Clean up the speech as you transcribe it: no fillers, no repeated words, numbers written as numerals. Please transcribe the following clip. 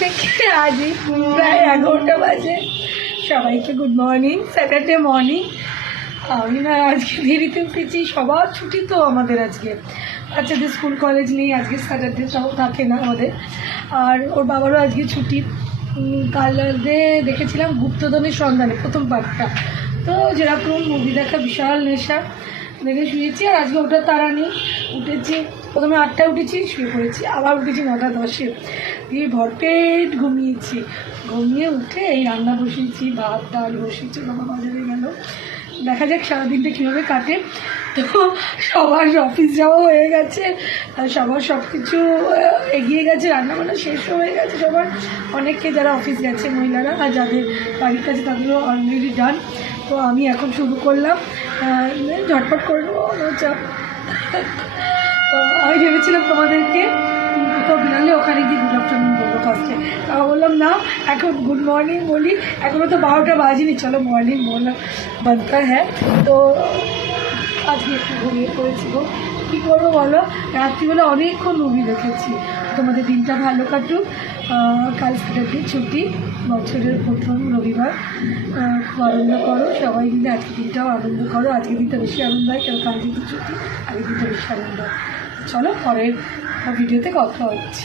থেকে আজই প্রায় 11টা বাজে। সবাইকে গুড মর্নিং, স্যাটারডে মর্নিং। আমি না আজকে দেরিতে উঠেছি, সবার ছুটি তো আমাদের আজকে, বাচ্চাদের স্কুল কলেজ নেই, আজকে স্যাটারডে তাও থাকে না আমাদের। আর ওর বাবারও আজকে ছুটি। কাল দেখেছিলাম গুপ্তধনের সন্ধানে প্রথম পার্টটা, তো যেরকম মুভি দেখা বিশাল নেশা, দেখে শুয়েছি। আর আজকে ওটার তাড়া নেই, উঠেছি প্রথমে 8টায় উঠেছি, শুয়ে পড়েছি, আবার উঠেছি 9টা 10-এ, দিয়ে ভরপেট ঘুমিয়েছি। ঘুমিয়ে উঠে এই রান্না বসিয়েছি, ভাত ডাল বসিয়েছি, বাবা বাজারে গেল। দেখা যাক সারাদিনটা কীভাবে কাটে। তো সবার অফিস যাওয়া হয়ে গেছে, সবার সব কিছু এগিয়ে গেছে, রান্নাবান্না শেষ হয়ে গেছে সবার। অনেকে যারা অফিস গেছে মহিলারা, আর যাদের বাড়ির কাছে তাদেরও অলরেডি ডান। তো আমি এখন শুরু করলাম, ঝটপট করে নেবো চাপ। তো আমি ভেবেছিলাম তোমাদেরকে তো বিনালে ওখানে গিয়ে গুড আফটারনুন বলবো ফার্স্টে, তাও বললাম না, এখন গুড মর্নিং বলি। এখনও তো 12টা বাজেনি, চলো মর্নিং বললাম বানতা হ্যাঁ। তো আজকে একটু ঘুমিয়ে পড়েছি গো, কী করবো বলো, রাত্রিবেলা অনেকক্ষণ মুভি দেখেছি। তোমাদের দিনটা ভালো কাটুক। কাল স্যাটারডে ছুটি, বছরের প্রথম রবিবার, খুব আনন্দ করো সবাই মিলে। আজকের দিনটাও আনন্দ করো, আজকের দিনটা বেশি আনন্দ হয় কেন, কাল যেহেতু ছুটি, আগের দিনটা বেশি আনন্দ হয়। চলো পরের ভিডিওতে কথা হচ্ছে।